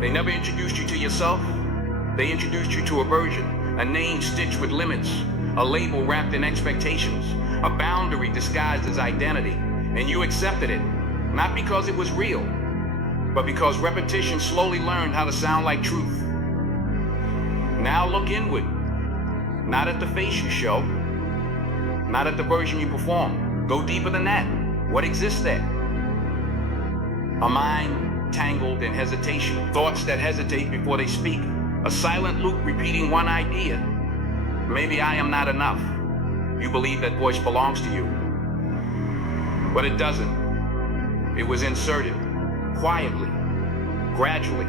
They never introduced you to yourself. They introduced you to a version, a name stitched with limits, a label wrapped in expectations, a boundary disguised as identity, and you accepted it, not because it was real, but because repetition slowly learned how to sound like truth. Now look inward, not at the face you show, not at the version you perform. Go deeper than that. What exists there? A mind tangled in hesitation, thoughts that hesitate before they speak, a silent loop repeating one idea. Maybe I am not enough. You believe that voice belongs to you, but it doesn't. It was inserted quietly, gradually.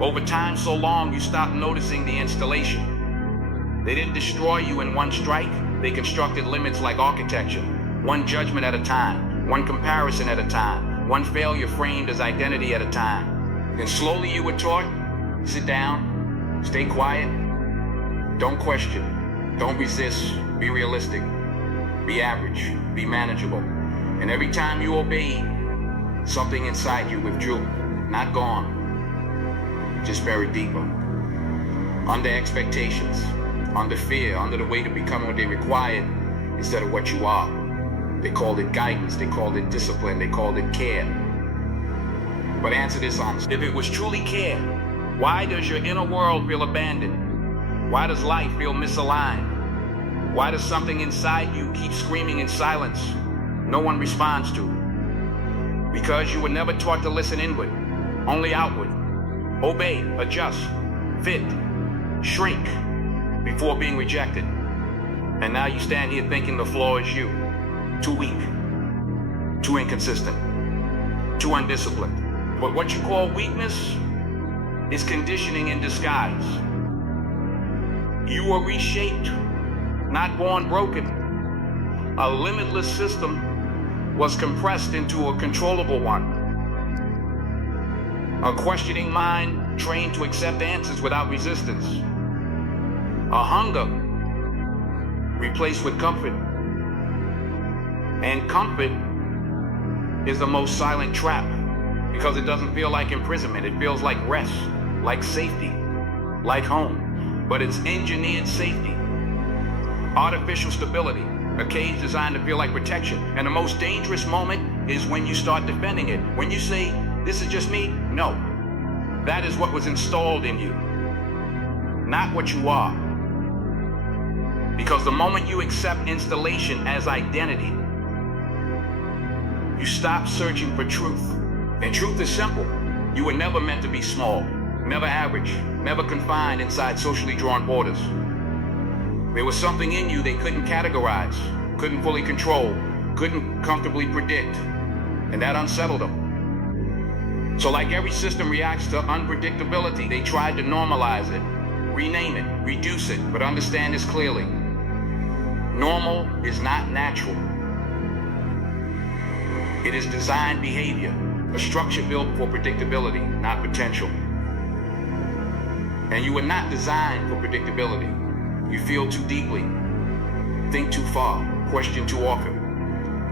Over time so long you stopped noticing the installation. They didn't destroy you in one strike. They constructed limits like architecture, one judgment at a time, one comparison at a time, one failure framed as identity at a time. And slowly you were taught, sit down, stay quiet, don't question, don't resist, be realistic, be average, be manageable. And every time you obeyed, something inside you withdrew, not gone, just buried deeper, under expectations, under fear, under the weight of becoming what they required instead of what you are. They called it guidance, they called it discipline, they called it care. But answer this honestly. If it was truly care, why does your inner world feel abandoned? Why does life feel misaligned? Why does something inside you keep screaming in silence no one responds to? Because you were never taught to listen inward, only outward. Obey, adjust, fit, shrink before being rejected. And now you stand here thinking the flaw is you. Too weak, too inconsistent, too undisciplined. But what you call weakness is conditioning in disguise. You were reshaped, not born broken. A limitless system was compressed into a controllable one. A questioning mind trained to accept answers without resistance. A hunger replaced with comfort. And comfort is the most silent trap because it doesn't feel like imprisonment. It feels like rest, like safety, like home. But it's engineered safety, artificial stability, a cage designed to feel like protection. And the most dangerous moment is when you start defending it. When you say, this is just me, no. That is what was installed in you, not what you are. Because the moment you accept installation as identity, you stop searching for truth. And truth is simple. You were never meant to be small, never average, never confined inside socially drawn borders. There was something in you they couldn't categorize, couldn't fully control, couldn't comfortably predict, and that unsettled them. So like every system reacts to unpredictability, they tried to normalize it, rename it, reduce it, but understand this clearly. Normal is not natural. It is designed behavior, a structure built for predictability, not potential. And you were not designed for predictability. You feel too deeply, think too far, question too often,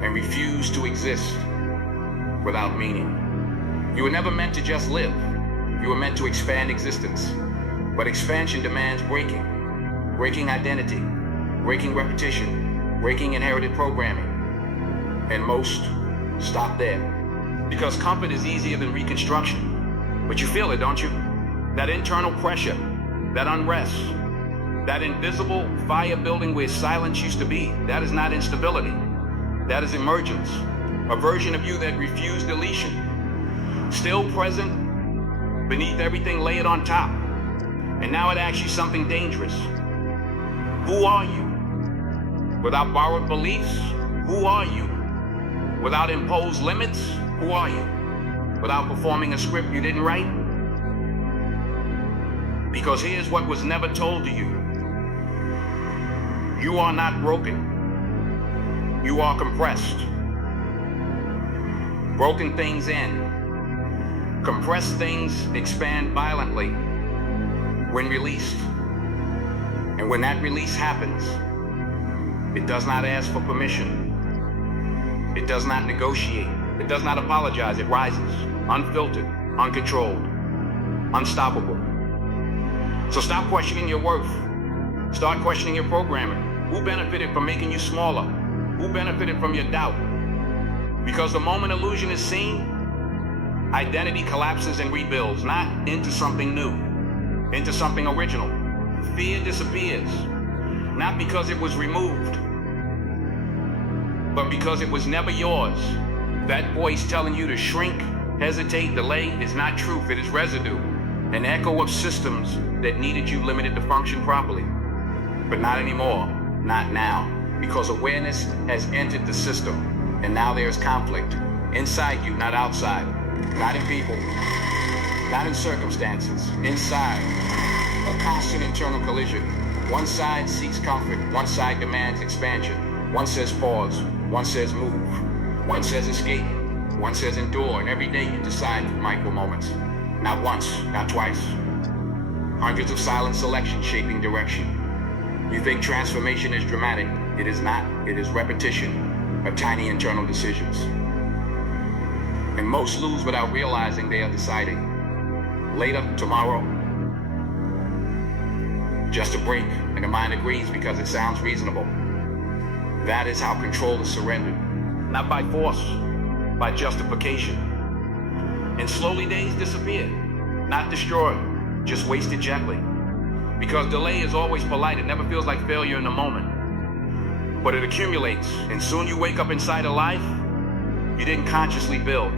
and refuse to exist without meaning. You were never meant to just live. You were meant to expand existence. But expansion demands breaking identity, breaking repetition, breaking inherited programming. And most stop there. Because comfort is easier than reconstruction. But you feel it, don't you? That internal pressure, that unrest, that invisible fire building where silence used to be, that is not instability. That is emergence. A version of you that refused deletion. Still present beneath everything layered on top. And now it asks you something dangerous. Who are you? Without borrowed beliefs, who are you? Without imposed limits, who are you? Without performing a script you didn't write? Because here's what was never told to you. You are not broken. You are compressed. Broken things in. Compressed things expand violently when released. And when that release happens, it does not ask for permission. It does not negotiate. It does not apologize. It rises, unfiltered, uncontrolled, unstoppable. So stop questioning your worth. Start questioning your programming. Who benefited from making you smaller? Who benefited from your doubt? Because the moment illusion is seen, identity collapses and rebuilds, not into something new, into something original. Fear disappears, not because it was removed, but because it was never yours. That voice telling you to shrink, hesitate, delay is not truth, it is residue, an echo of systems that needed you limited to function properly. But not anymore, not now, because awareness has entered the system, and now there is conflict, inside you, not outside, not in people, not in circumstances, inside, a constant internal collision. One side seeks comfort, one side demands expansion, one says pause, one says move, one says escape, one says endure, and every day you decide through micro moments. Not once, not twice. Hundreds of silent selections shaping direction. You think transformation is dramatic. It is not. It is repetition of tiny internal decisions. And most lose without realizing they are deciding. Later, tomorrow, just a break, and the mind agrees because it sounds reasonable. That is how control is surrendered. Not by force, by justification. And slowly days disappear, not destroyed, just wasted gently. Because delay is always polite, it never feels like failure in the moment. But it accumulates, and soon you wake up inside a life you didn't consciously build.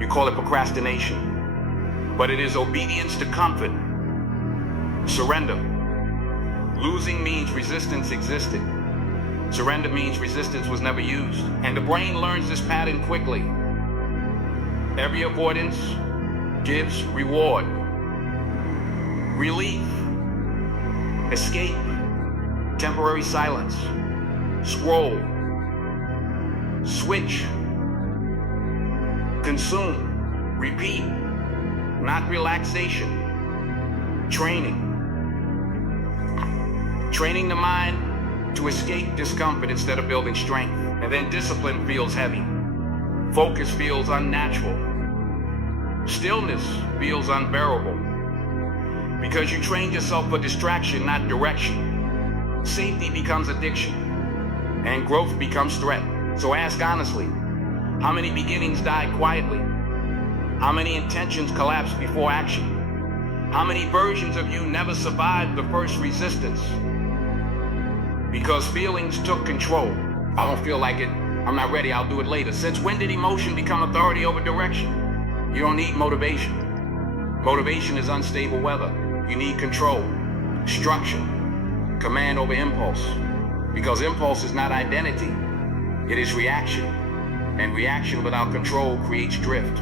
You call it procrastination. But it is obedience to comfort. Surrender. Losing means resistance existed. Surrender means resistance was never used. And the brain learns this pattern quickly. Every avoidance gives reward. Relief. Escape. Temporary silence. Scroll. Switch. Consume. Repeat. Not relaxation. Training. Training the mind to escape discomfort instead of building strength. And then discipline feels heavy. Focus feels unnatural. Stillness feels unbearable. Because you trained yourself for distraction, not direction. Safety becomes addiction. And growth becomes threat. So ask honestly, how many beginnings died quietly? How many intentions collapsed before action? How many versions of you never survived the first resistance? Because feelings took control. I don't feel like it. I'm not ready. I'll do it later. Since when did emotion become authority over direction? You don't need motivation. Motivation is unstable weather. You need control, structure, command over impulse. Because impulse is not identity. It is reaction. And reaction without control creates drift.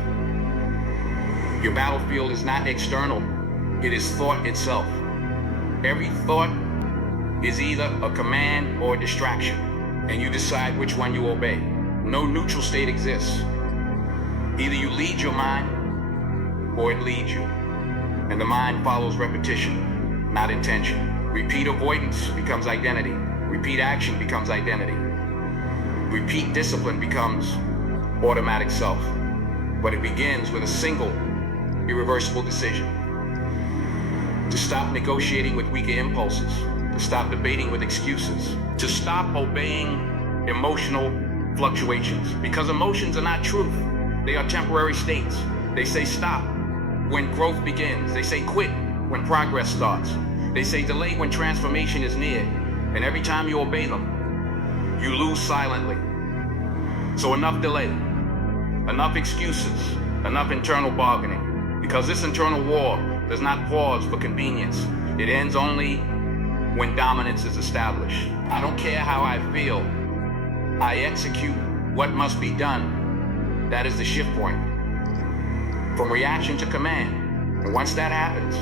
Your battlefield is not external. It is thought itself. Every thought is either a command or a distraction, and you decide which one you obey. No neutral state exists. Either you lead your mind, or it leads you. And the mind follows repetition, not intention. Repeat avoidance becomes identity. Repeat action becomes identity. Repeat discipline becomes automatic self. But it begins with a single, irreversible decision. To stop negotiating with weaker impulses. To stop debating with excuses. To stop obeying emotional fluctuations. Because emotions are not truth. They are temporary states. They say stop when growth begins. They say quit when progress starts. They say delay when transformation is near. And every time you obey them, you lose silently. So enough delay. Enough excuses. Enough internal bargaining. Because this internal war does not pause for convenience. It ends only when dominance is established. I don't care how I feel. I execute what must be done. That is the shift point. From reaction to command. And once that happens,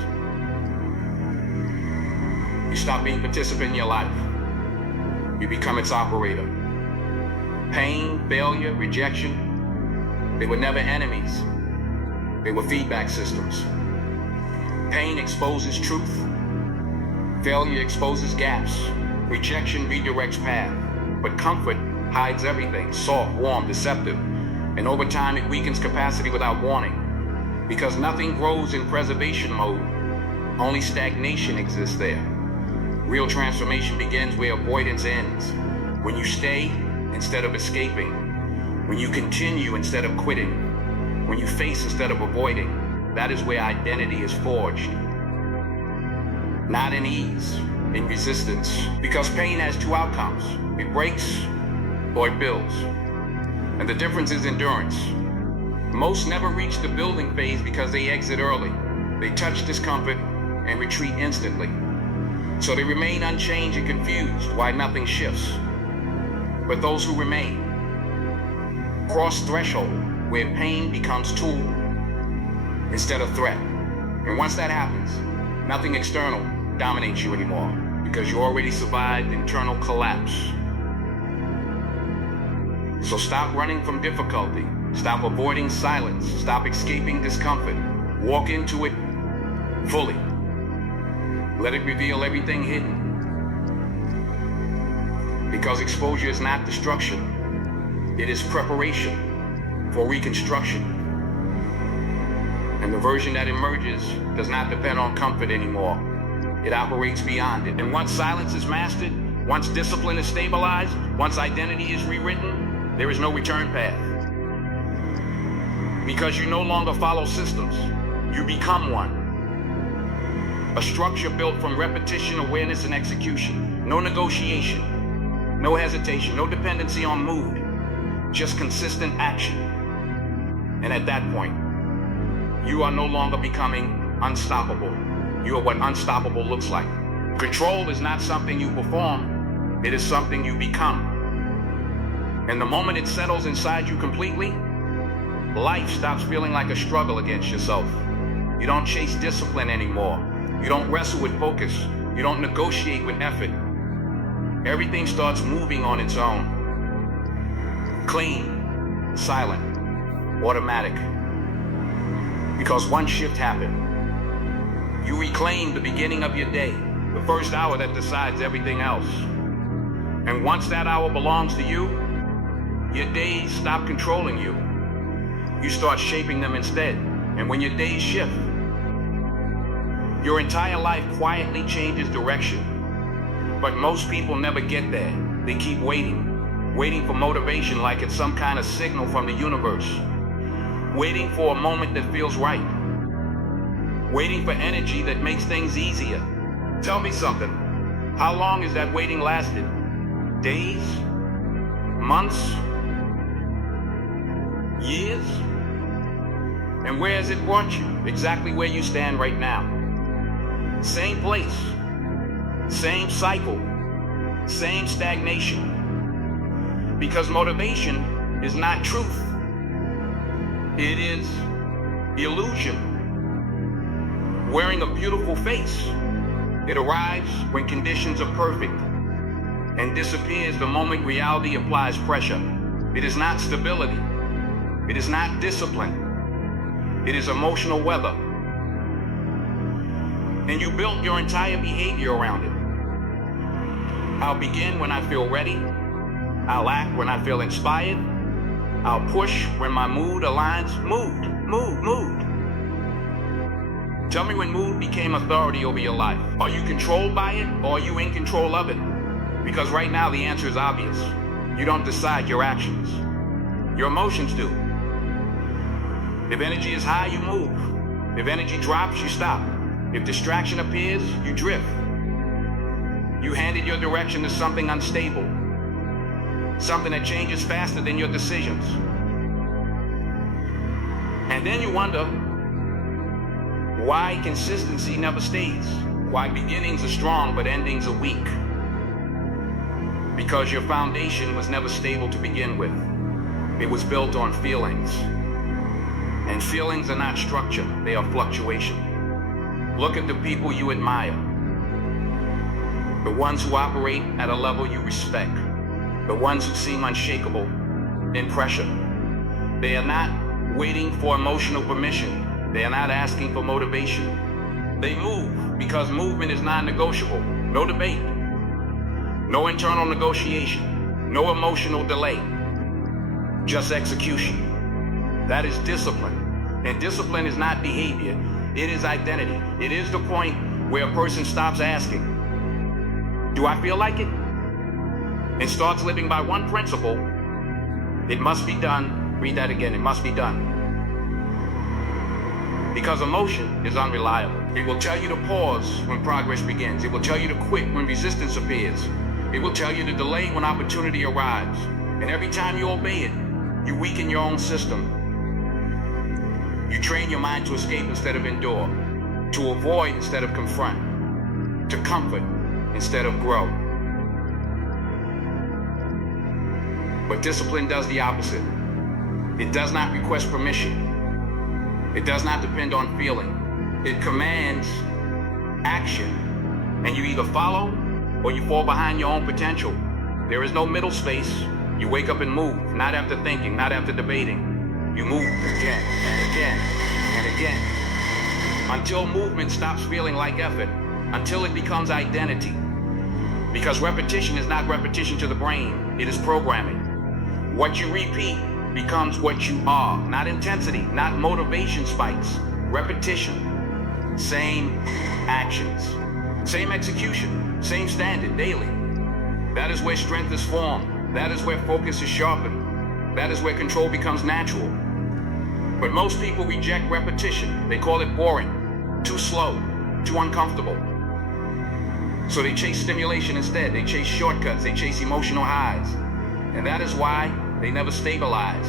you stop being a participant in your life. You become its operator. Pain, failure, rejection, they were never enemies. They were feedback systems. Pain exposes truth. Failure exposes gaps. Rejection redirects path. But comfort hides everything, soft, warm, deceptive. And over time, it weakens capacity without warning. Because nothing grows in preservation mode. Only stagnation exists there. Real transformation begins where avoidance ends. When you stay instead of escaping. When you continue instead of quitting. When you face instead of avoiding. That is where identity is forged. Not in ease, in resistance. Because pain has two outcomes. It breaks or it builds. And the difference is endurance. Most never reach the building phase because they exit early. They touch discomfort and retreat instantly. So they remain unchanged and confused why nothing shifts. But those who remain cross threshold where pain becomes tool instead of threat. And once that happens, nothing external dominates you anymore because you already survived internal collapse. So stop running from difficulty. Stop avoiding silence. Stop escaping discomfort. Walk into it fully. Let it reveal everything hidden. Because exposure is not destruction. It is preparation for reconstruction. And the version that emerges does not depend on comfort anymore. It operates beyond it. And once silence is mastered, once discipline is stabilized, once identity is rewritten, there is no return path. Because you no longer follow systems, you become one. A structure built from repetition, awareness, and execution. No negotiation, no hesitation, no dependency on mood, just consistent action. And at that point, you are no longer becoming unstoppable. You are what unstoppable looks like. Control is not something you perform, it is something you become. And the moment it settles inside you completely, life stops feeling like a struggle against yourself. You don't chase discipline anymore. You don't wrestle with focus. You don't negotiate with effort. Everything starts moving on its own. Clean, silent, automatic. Because one shift happened. You reclaim the beginning of your day, the first hour that decides everything else. And once that hour belongs to you, your days stop controlling you. You start shaping them instead. And when your days shift, your entire life quietly changes direction. But most people never get there. They keep waiting for motivation like it's some kind of signal from the universe. Waiting for a moment that feels right. Waiting for energy that makes things easier. Tell me something. How long has that waiting lasted? Days? Months? Years? And where has it brought you? Exactly where you stand right now. Same place, same cycle, same stagnation. Because motivation is not truth. It is illusion. Wearing a beautiful face. It arrives when conditions are perfect and disappears the moment reality applies pressure. It is not stability. It is not discipline. It is emotional weather. And you built your entire behavior around it. I'll begin when I feel ready. I'll act when I feel inspired. I'll push when my mood aligns. Mood. Tell me when mood became authority over your life. Are you controlled by it or are you in control of it? Because right now the answer is obvious. You don't decide your actions. Your emotions do. If energy is high, you move. If energy drops, you stop. If distraction appears, you drift. You handed your direction to something unstable. Something that changes faster than your decisions. And then you wonder why consistency never stays. Why beginnings are strong but endings are weak. Because your foundation was never stable to begin with. It was built on feelings. And feelings are not structure, they are fluctuation. Look at the people you admire. The ones who operate at a level you respect. The ones who seem unshakable in pressure. They are not waiting for emotional permission. They are not asking for motivation. They move because movement is non-negotiable. No debate. No internal negotiation. No emotional delay. Just execution. That is discipline. And discipline is not behavior, it is identity. It is the point where a person stops asking, do I feel like it? And starts living by one principle: it must be done. Read that again, it must be done. Because emotion is unreliable. It will tell you to pause when progress begins. It will tell you to quit when resistance appears. It will tell you to delay when opportunity arrives. And every time you obey it, you weaken your own system. You train your mind to escape instead of endure, to avoid instead of confront, to comfort instead of grow. But discipline does the opposite. It does not request permission. It does not depend on feeling. It commands action. And you either follow or you fall behind your own potential. There is no middle space. You wake up and move, not after thinking, not after debating. You move again and again and again, until movement stops feeling like effort, until it becomes identity. Because repetition is not repetition to the brain, it is programming. What you repeat becomes what you are, not intensity, not motivation spikes. Repetition, same actions, same execution, same standard daily. That is where strength is formed. That is where focus is sharpened. That is where control becomes natural. But most people reject repetition. They call it boring, too slow, too uncomfortable. So they chase stimulation instead. They chase shortcuts. They chase emotional highs. And that is why they never stabilize.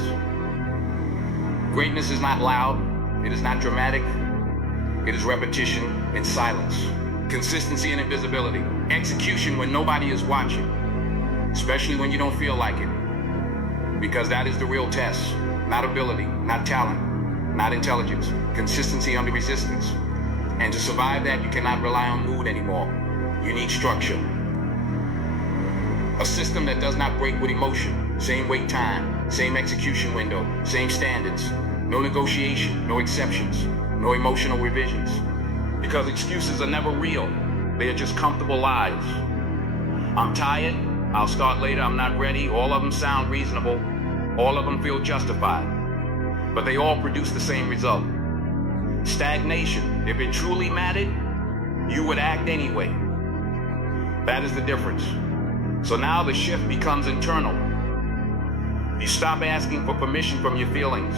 Greatness is not loud. It is not dramatic. It is repetition and silence. Consistency and invisibility. Execution when nobody is watching, especially when you don't feel like it. Because that is the real test. Not ability, not talent, not intelligence. Consistency under resistance. And to survive that, you cannot rely on mood anymore. You need structure. A system that does not break with emotion. Same wait time, same execution window, same standards. No negotiation, no exceptions, no emotional revisions. Because excuses are never real. They are just comfortable lies. I'm tired, I'll start later, I'm not ready. All of them sound reasonable. All of them feel justified. But they all produce the same result. Stagnation. If it truly mattered, you would act anyway. That is the difference. So now the shift becomes internal. You stop asking for permission from your feelings.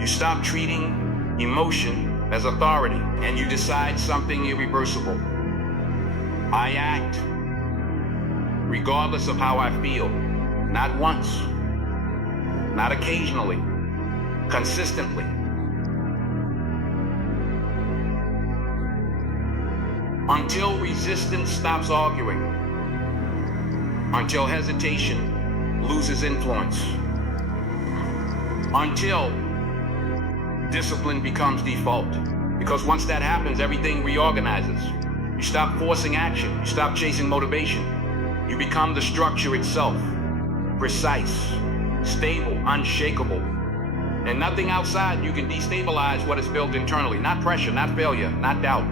You stop treating emotion as authority, and you decide something irreversible. I act regardless of how I feel. Not once, not occasionally, consistently. Until resistance stops arguing. Until hesitation loses influence. Until discipline becomes default. Because once that happens, everything reorganizes. You stop forcing action. You stop chasing motivation. You become the structure itself. Precise, stable, unshakable. And nothing outside you can destabilize what is built internally. Not pressure, not failure, not doubt.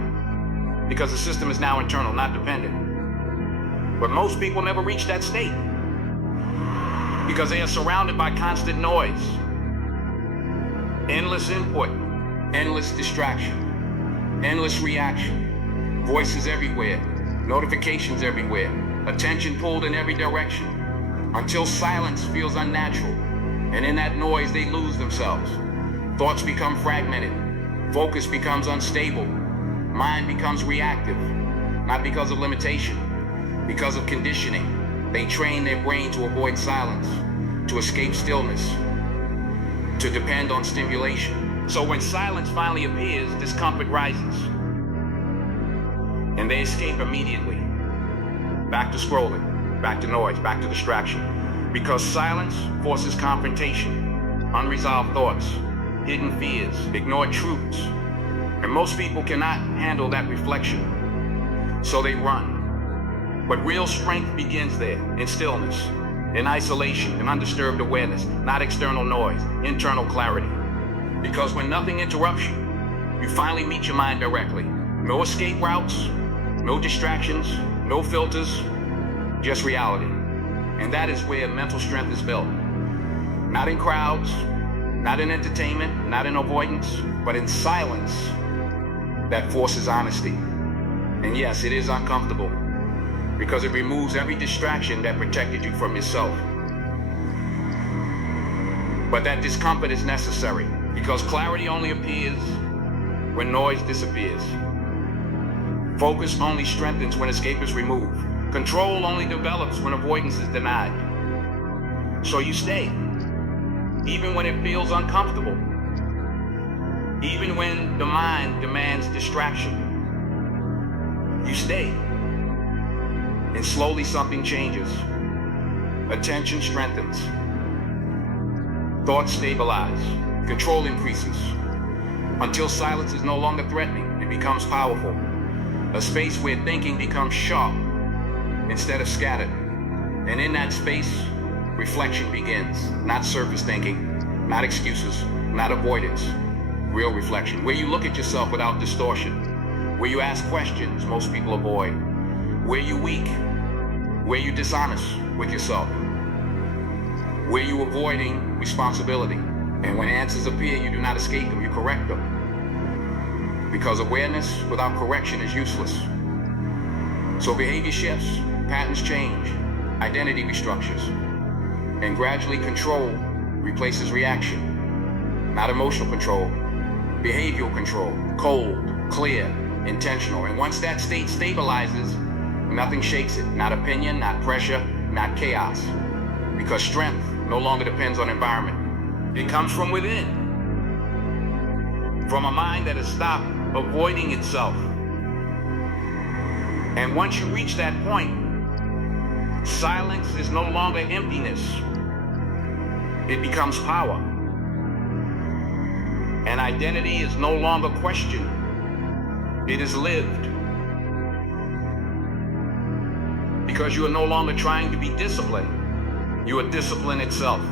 Because the system is now internal, not dependent. But most people never reach that state. Because they are surrounded by constant noise. Endless input, endless distraction, endless reaction. Voices everywhere, notifications everywhere, attention pulled in every direction. Until silence feels unnatural. And in that noise, they lose themselves. Thoughts become fragmented. Focus becomes unstable. Mind becomes reactive. Not because of limitation, because of conditioning. They train their brain to avoid silence, to escape stillness, to depend on stimulation. So when silence finally appears, discomfort rises. And they escape immediately. Back to scrolling, back to noise, back to distraction. Because silence forces confrontation, unresolved thoughts, hidden fears, ignored truths. And most people cannot handle that reflection. So they run. But real strength begins there, in stillness, in isolation, in undisturbed awareness, not external noise, internal clarity. Because when nothing interrupts you, you finally meet your mind directly. No escape routes, no distractions, no filters, just reality. And that is where mental strength is built. Not in crowds, Not in entertainment, not in avoidance, but in silence that forces honesty. And yes, it is uncomfortable because it removes every distraction that protected you from yourself. But that discomfort is necessary because clarity only appears when noise disappears. Focus only strengthens when escape is removed. Control only develops when avoidance is denied. So you stay, even when it feels uncomfortable, even when the mind demands distraction. You stay, and slowly something changes. Attention strengthens. Thoughts stabilize. Control increases. Until silence is no longer threatening, it becomes powerful. A space where thinking becomes sharp instead of scattered. And in that space, reflection begins. Not surface thinking, not excuses, not avoidance. Real reflection, where you look at yourself without distortion, where you ask questions most people avoid, where you're weak, where you're dishonest with yourself, where you're avoiding responsibility. And when answers appear, you do not escape them, you correct them. Because awareness without correction is useless. So behavior shifts, patterns change, identity restructures, and gradually control replaces reaction. Not emotional control, behavioral control, cold, clear, intentional. And once that state stabilizes, nothing shakes it. Not opinion, not pressure, not chaos. Because strength no longer depends on environment. It comes from within. From a mind that has stopped avoiding itself. And once you reach that point, silence is no longer emptiness. It becomes power. And identity is no longer questioned. It is lived. Because you are no longer trying to be disciplined. You are discipline itself.